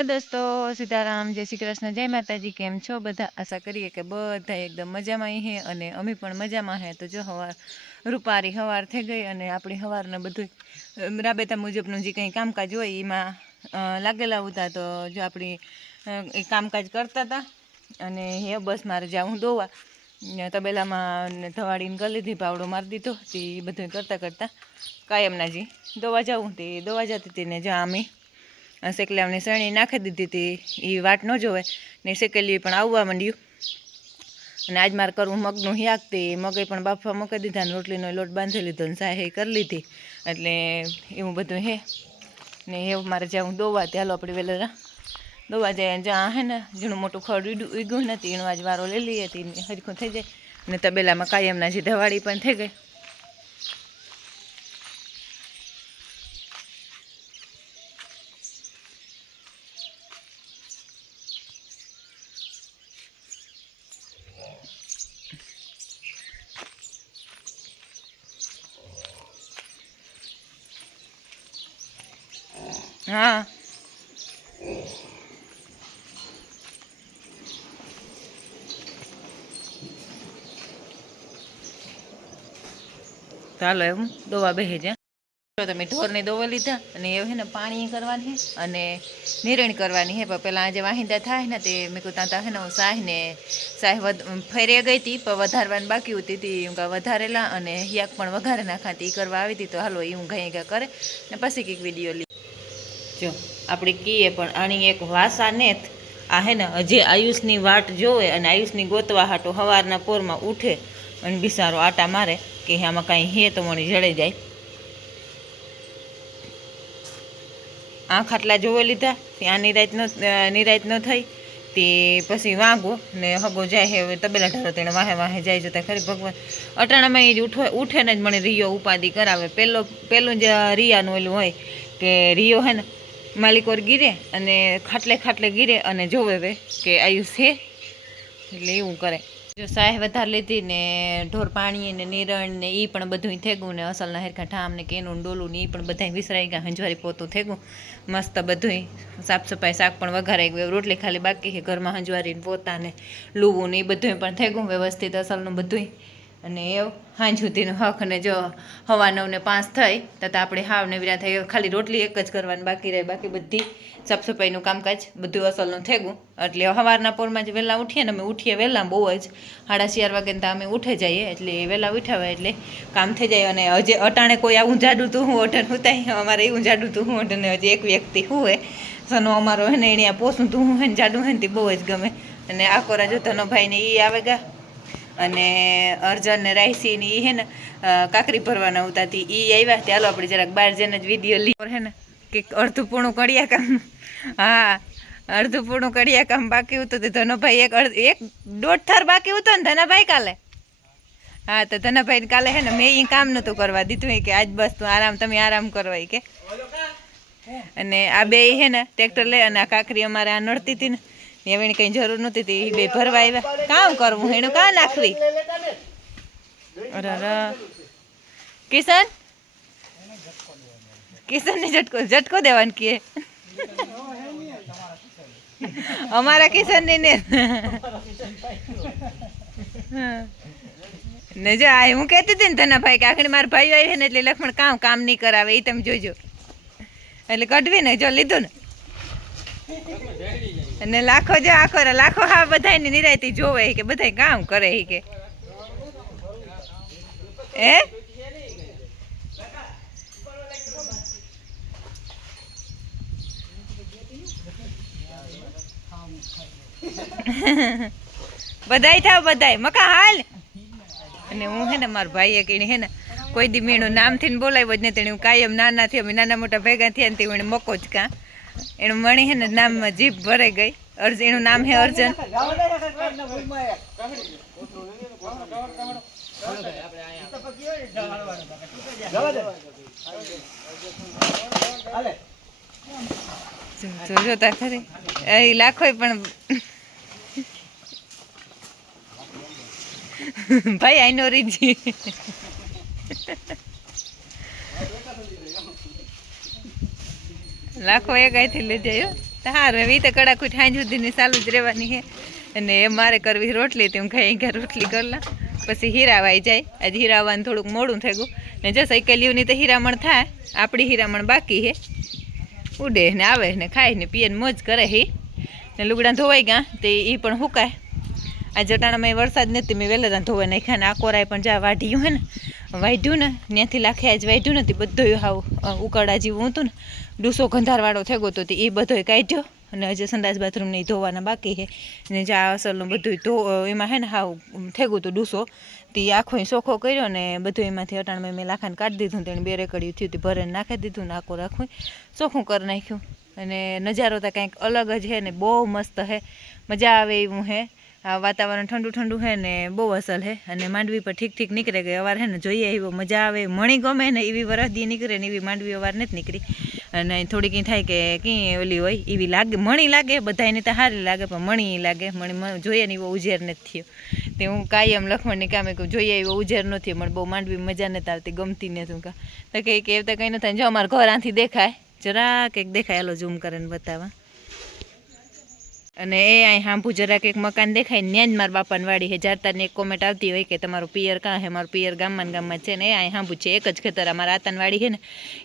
Hello દોસ્તો સીતારામ, જય શ્રી કૃષ્ણ, જય માતાજી, કેમ છો? બધા આશા કરીએ કે બધા એકદમ મજામાં હે અને અમે પણ મજામાં હે. તો જો હવાર, રૂપારી હવાર થઈ ગઈ અને આપણી હવારને બધું રાબેતા મુજબનું જે કંઈ કામકાજ હોય એમાં લાગેલા હતા તો જો આપણી એ કામકાજ કરતા હતા અને હે, બસ મારે જાઉં દોવા તબેલામાં ધવાડીને કરી લીધી પાવડો મારી દીધો. તે બધું કરતાં કરતાં કાયમના જી દોવા જાઉં. તે દોવા જતી હતી ને જો અમે શેકલાવની સણી નાખી દીધી હતી. એ વાટ ન જોવે. ને શેકેલી પણ આવવા માંડ્યું. અને આજ મારે કરવું મગનું શાક તે મગે પણ બાફવા મૂકી દીધા ને રોટલીનો લોટ બાંધી લીધો ને સાહે કરી લીધી. એટલે એવું બધું હે. ને એવું મારે જ્યાં દોવા ત્યાં આપણે વહેલા દોવા જાય જ્યાં હે ને ઝીણું મોટું ખડ ઉગ્યું નથી. એનો આજ વારો લઈ લઈએ હતી હરખું થઈ જાય. ને તબેલામાં કાયમના જે ધવાડી પણ થઈ ગઈ. હા. હાલો એમ, દોવા બેહી જા. તમે ઢોરને દોવા લીધા, અને એ હે ને પાણી કરવાની અને નિરણ કરવાની હે, પણ પેલા આજે વાહિંદા થાય ને, તે મેં કહું ત્યાં હે ને, હું સાહ ને સાહ ફેરે ગઈ હતી પણ વધારવાની બાકી હતી હતી ઊંઘા વધારેલા, અને હિયાક પણ વઘારે નાખાતી એ કરવા આવી હતી તો હાલો એ ઊંઘા ઘાઈ કરે, ને પછી કંઈક વીડિયો જો આપણે કહીએ, પણ આની એક વાસા નેત. આ હે ને, હજી આયુષની વાટ જોવે અને આયુષની ગોતવા હાટો સવારના પોરમાં ઉઠે અને બિસારો આટા મારે કે આમાં કાંઈ હે તો મણી જડે જાય. આંખ આટલા જોવે લીધા ત્યાં નિરાત ન નિરાત ન થઈ. તે પછી વાગો ને હગો જાય હવે તબેલા ઢારો તેને વાહે વાહે જાય જતા ખરી ભગવાન. અટાણામાં એ ઉઠે ઉઠે ને જ મને રિયો ઉપાધિ કરાવે. પેલો પહેલું જ રિયાનું ઓલું હોય કે રિયો હે ને માલિકોર ગીરે અને ખાટલે ખાટલે ગીરે અને જોવે વે કે આયુષ છે એટલે એવું કરે. જો સાહે વધારે લીધી ને ઢોર પાણી ને નિરણ ને એ પણ બધું થેગું ને અસલના હેરખા ઠામ ને કેનું ડોલું ને એ પણ બધાય વિસરાઈ ગયા, હંજવારી પોતું થેગું. મસ્ત બધું સાફ સફાઈ, શાક પણ વઘારાઈ ગયું રોટલી ખાલી બાકી છે, ઘરમાં હંજવારી પોતાને લૂવું ને એ બધું પણ થેગું, વ્યવસ્થિત અસલનું બધું અને એવું હાંજ સુધીનો હક અને જો હવા નવને પાંચ થઈ, તો આપણે હાવ ને વિરા થઈ ખાલી રોટલી એક જ કરવાની બાકી રહે. બાકી બધી સાફ સફાઈનું કામકાજ બધું અસલનું થેગું એટલે સવારના પોરમાં જ વહેલા ઉઠીએ ને અમે ઉઠીએ વહેલા બહુ જ. સાડા ચાર વાગે તો અમે ઉઠે જઈએ, એટલે વહેલા ઉઠાવે, એટલે કામ થઈ જાય. અને હજી અટાણે કોઈ આવું જાડું તું હું ઓઢન ઉતાય અમારે એવું જાડું તું હું અટને હજી એક વ્યક્તિ હોય સનો અમારો હે ને એને પોસું તું હું હે ને જાડું હે ને તે બહુ જ ગમે. અને આકોરા જો તનો ભાઈને એ આવે ગા. અને અર્જન ને રાયસી ને એ હે ને કાકરી ભરવાના ઉતા તી એ આવ્યા ચાલો આપણે જરાક બહાર જઈને જ વીડિયો લી હે ને કે અડધું પૂણું કડિયા કામ. હા અડધું પૂણું કડિયા કામ બાકી હતું. તો ધનોભાઈ એક અડધ એક દોઢ થાર બાકી હતો ને ધનાભાઈ કાલે. હા તો ધનાભાઈ કાલે હે ને મેં ઈ કામ નહોતું કરવા દીધું. કે આજ બસ તું આરામ તમે આરામ કરવા કે. અને આ બે હે ને ટ્રેક્ટર લે અને આ કાકરી અમારે આ નડતી હતી ને. એની કઈ જરૂર નતી તે બે ભરવા આવ્યા. કામ કરવું એનું કાં નાખવી. કિશન કિશન? ને ઝટકો ઝટકો દેવાનું કે. અમારા કિશન ને. ને જો, આ હું કહેતી હતી ને તના ભાઈ કે આખરે મારા ભાઈઓ આવી ને એટલે લક્ષ્મણ કામ કામ નહીં કરાવે એ તમે જોજો. એટલે કઢવી ને જો લીધું ને. અને લાખો જો આખો લાખો હા બધાય ને નિરાયતી જોવે કે બધાય કામ કરે કે. એ બધાય થાવ બધાય, મકા હાલ. અને હું હે ને મારા ભાઈએ કીને હે ને કોઈ દી મીણું નામથી બોલાવ્યો જ નહીં તેણે હું કાયમ નાના થી અમે નાના મોટા ભેગા થયા ને તે મકો જ કાં. એનું મણી હે ને નામમાં જીભ ભરાઈ ગઈ. અર્જ, એનું નામ હે અર્જન. જોતા ખરી એ લાખોય પણ ભાઈ, આઈ નો રીજી. લાખો એક અહીંથી લઈ જાય હો. તો હારું એ તો કડાકુટ હાંજ સુધીની ચાલુ જ રહેવાની છે. અને મારે કરવી રોટલી તેમ ખાઈ ક્યાં રોટલી કરલા પછી હીરાવાઈ જાય. આજે હીરાવાનું થોડુંક મોડું થઈ ગયું. ને જો સાયકલીઓની તો હીરામણ થાય, આપણી હીરામણ બાકી છે. ઉડે ને આવે ને ખાય ને પીએ ને મોજ કરે હી. ને લુગડા ધોવાઈ ગયા, તે એ પણ હુકાય. આ જટાણામાં વરસાદ નથી, મેં વહેલા ધોવા નાખ્યા ને આ કોરાય પણ જા વાઢ્યું હે ને, વાઢ્યું ને, ત્યાંથી લાખે આજ વાઢ્યું નથી બધું હાવ ઉકળા જેવું હતું ને. ડૂસો ગંધારવાળો થઈ ગયો તો તે એ બધોય કાઢ્યો અને હજી સંડાસ બાથરૂમને ધોવાના બાકી છે. ને જે આ અસલનું બધું ધો એમાં હે ને હાવ થઈ ગયું હતું ડૂસો. તે આખો ચોખ્ખો કર્યો ને બધું એમાંથી અટાણ મેં લાખાને કાઢી દીધું તેને બે રેકડ્યું થયું તે ભરે નાખી દીધું ને આખો રાખું ચોખ્ખું કરી નાખ્યું. અને નજારો તો કંઈક અલગ જ છે ને બહુ મસ્ત છે. મજા આવે એવું હે આ વાતાવરણ ઠંડુ ઠંડુ છે ને બહુ અસલ છે. અને માંડવી પર ઠીક ઠીક નીકળે ગઈ. અવાર હે ને જોઈએ એવો મજા આવે, મણી ગમે ને એવી વરસદી નીકળે ને એવી માંડવી અવાર નથી નીકળી. અને થોડીક થાય કે કંઈ ઓલી હોય, એવી લાગે, મણી લાગે બધાને તો સારી લાગે, પણ મણી લાગે, મણી જોઈએ ને એવો ઉજેર નથી થયો. તે હું કાયમ લખમણની કામે કહું, જોઈએ એવો ઉજેર નથી મને બહુ માંડવી મજા નથી આવતી, ગમતી નથી હું કા તો કંઈ કે તો કંઈ ન થાય, જો અમારા ઘર આથી દેખાય જરા કંઈક દેખાય, હાલો ઝૂમ કરીને બતાવવા. અને એ અહીં હાંભું જરાક એક મકાન દેખાય ત્યાં જ મારા બાપાની વાડી છે. જાતાની એક કોમેન્ટ આવતી હોય કે તમારું પિયર કાં છે? મારું પિયર ગામમાં ગામમાં છે ને એ અહીં હાંભું છે. એક જ ખેતર અમારા આતાની છે ને.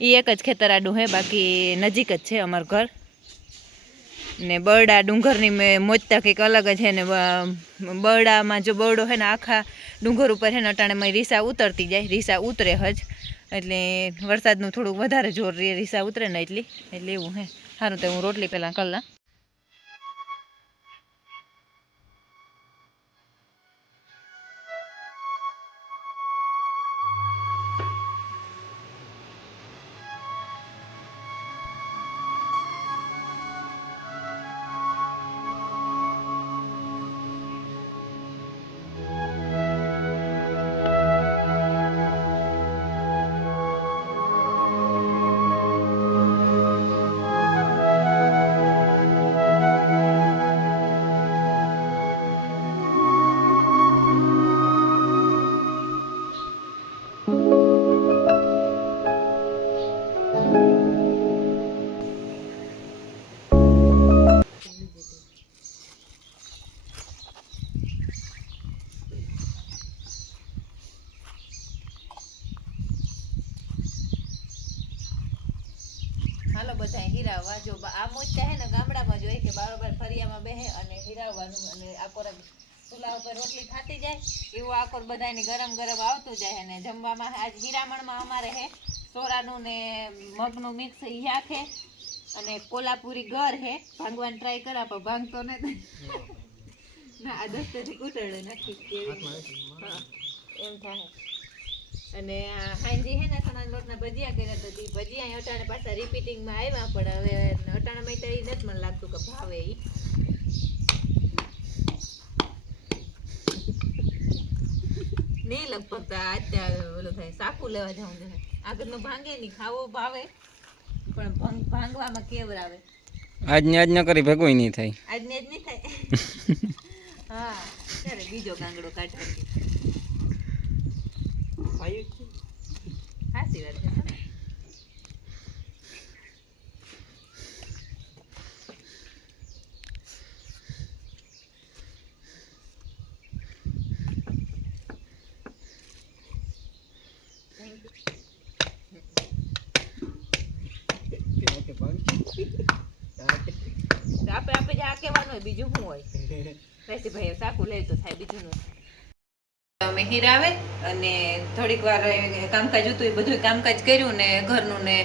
એ એક જ ખેતર આડું હે બાકી નજીક જ છે અમારું ઘર. ને બરડા ડુંગરની મેં મોજતા કંઈક અલગ જ છે ને બરડામાં જો બરડો છે ને આખા ડુંગર ઉપર છે ને અટાણેમાં રીસા ઉતરતી જાય. રીસા ઉતરે હજ. એટલે વરસાદનું થોડુંક વધારે જોર રીસા ઉતરે ને એટલી. એટલે એવું હે સારું તો હું રોટલી પહેલાં કલાક હાલો બધા હીરાવા. જો આ મોચા હે ને ગામડામાં જોઈ કે બારોબાર ફરિયામાં બેહે અને હીરાવાનું અને આકોર ચૂલા ઉપર રોટલી ખાતી જાય. એવું આકોર બધાને ગરમ ગરમ આવતું જાય અને જમવામાં. આજ હીરામણમાં અમારે હે સોરાનું ને મગનું મિક્સ ઈ છે અને કોલાપુરી ઘર હે. ભાંગવાની ટ્રાય કરા પણ ભાંગતો નથી. ના આ દસ્તેથી ઉતરડે નથી. એમ થાય. અને હાંજી હે ને સણા લોટના ભજીયા કર્યા તો ઈ ભજીયા અટાણે પાછા રિપીટિંગમાં આવ્યા પણ હવે અટાણામાં તો ઈ નથી મને લાગતું કે ભાવે ઈ. નહીં લગભગ તો અત્યારે ઓલું થાય સાકું લેવા જવું છે. આગળનું ભાંગે નહીં ખાવો ભાવે પણ ભંગ- ભાંગવામાં કેવર આવે. આજને આજ ન કરી ભેગું નહીં થાય. આજને જ નહીં થાય? હા ત્યારે બીજો ગાંગડો કાઢવાની સાચી વાત છે આપણે આપણે જે આ કહેવાનું હોય બીજું શું હોય? ભાઈ સાકું લે તો થાય બીજું નથી અમે હીરાવે અને થોડીક વાર કામકાજ હતું, એ બધું કામકાજ કર્યું ને ઘરનું ને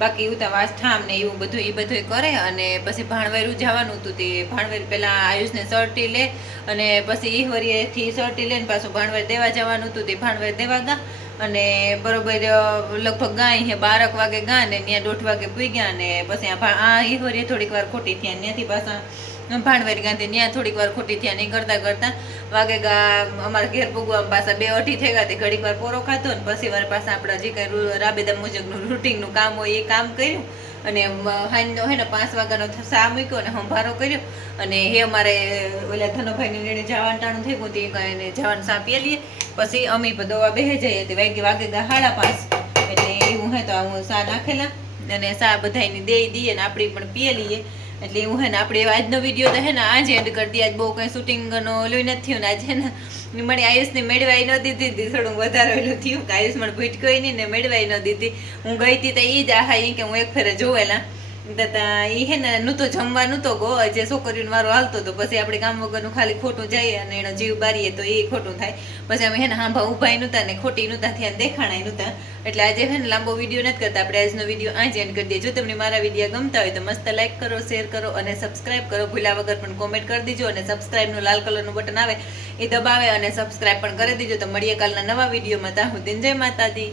બાકી ઉતાવાસ ઠામ ને એવું બધું એ બધું કરે અને પછી ભાણવેરું જવાનું હતું તે ભાણવેર પહેલાં આયુષને સર્ટી લે અને પછી ઈહવરીએથી સર્ટી લઈને પાછું ભાણવેર દેવા જવાનું હતું તે ભાણવેર દેવા ગા અને બરોબર લગભગ ગાય હે બારક વાગે ગા ને ત્યાં દોઢ વાગે પૂઈ ગયા ને પછી આ આ ઈહવરીએ થોડીક વાર ખોટી થયા ત્યાંથી પાછા ભાણવેર ગાંધી ત્યાં થોડીક વાર ખોટી થયા નહીં કરતા કરતા. વાગે ગા, અમારા ઘેર પૂગવા પાછા બે અઢી થઈ ગયા ઘડીક વાર પોરો ખાતો ને પછી વાર પાછા આપણા જે કંઈ રાબેદા મુજબનું રૂટિનનું કામ હોય એ કામ કર્યું. અને હાઈનો હે ને પાંચ વાગ્યાનો સા મૂક્યો અને સંભારો કર્યો. અને હે અમારે ઓલા ધનોભાઈને નિર્ણય જવાનું ટાણું થઈ ગયું તે એને જવાનું સા પીએ લઈએ પછી અમે દવા બેહે જઈએ તે વાગે વાગે ગા સાડા પાંચ. એટલે એવું હે તો હું સા નાખેલા. અને સા બધાયને દઈ દઈએ ને આપણી પણ પીએ લઈએ એટલે એવું હે ને, આપણે આજનો વીડિયો તો હે ને, આજે એન્ડ કરી દઈએ. આજ બહુ કંઈ શૂટિંગનો ઓલું નથી થયું ને, આજે ને, મને આયુષને મેળવાઈ ન દીધી હતી થોડું વધારે ઓલું થયું. કે આયુષ મને ભૂટકોઈ નહીં ને મેળવાઈ ન દીધી. હું ગઈ હતી તો એ જ આહા ઈ કે હું એક ફેરે જોવેલા તથા એ હે ને નહોતો જમવાનું તો ગો, જે છોકરીનો વારો હાલતો હતો પછી આપણે કામ વગરનું ખાલી ખોટું જઈએ અને એનો જીવ બારીએ તો એ ખોટું થાય. પછી અમે હે ને હાંભા ઊભાઈ નહોતા ને ખોટી નહોતા ને દેખાણાય નહોતા. એટલે આજે હે ને લાંબો વીડિયો નથી કરતા, આપણે આજનો વીડિયો આજે એન્ડ કરી દઈએ. જો તમને મારા વીડિયો ગમતા હોય તો મસ્ત લાઈક કરો શેર કરો અને સબસ્ક્રાઇબ કરો. ભૂલ્યા વગર પણ કોમેન્ટ કરી દીજો અને સબસ્ક્રાઇબનું લાલ કલરનું બટન આવે એ દબાવે અને સબસ્ક્રાઇબ પણ કરી દીજો. તો મળીએ કાલના નવા વિડીયોમાં. ત્યાં સુધી જય માતાજી.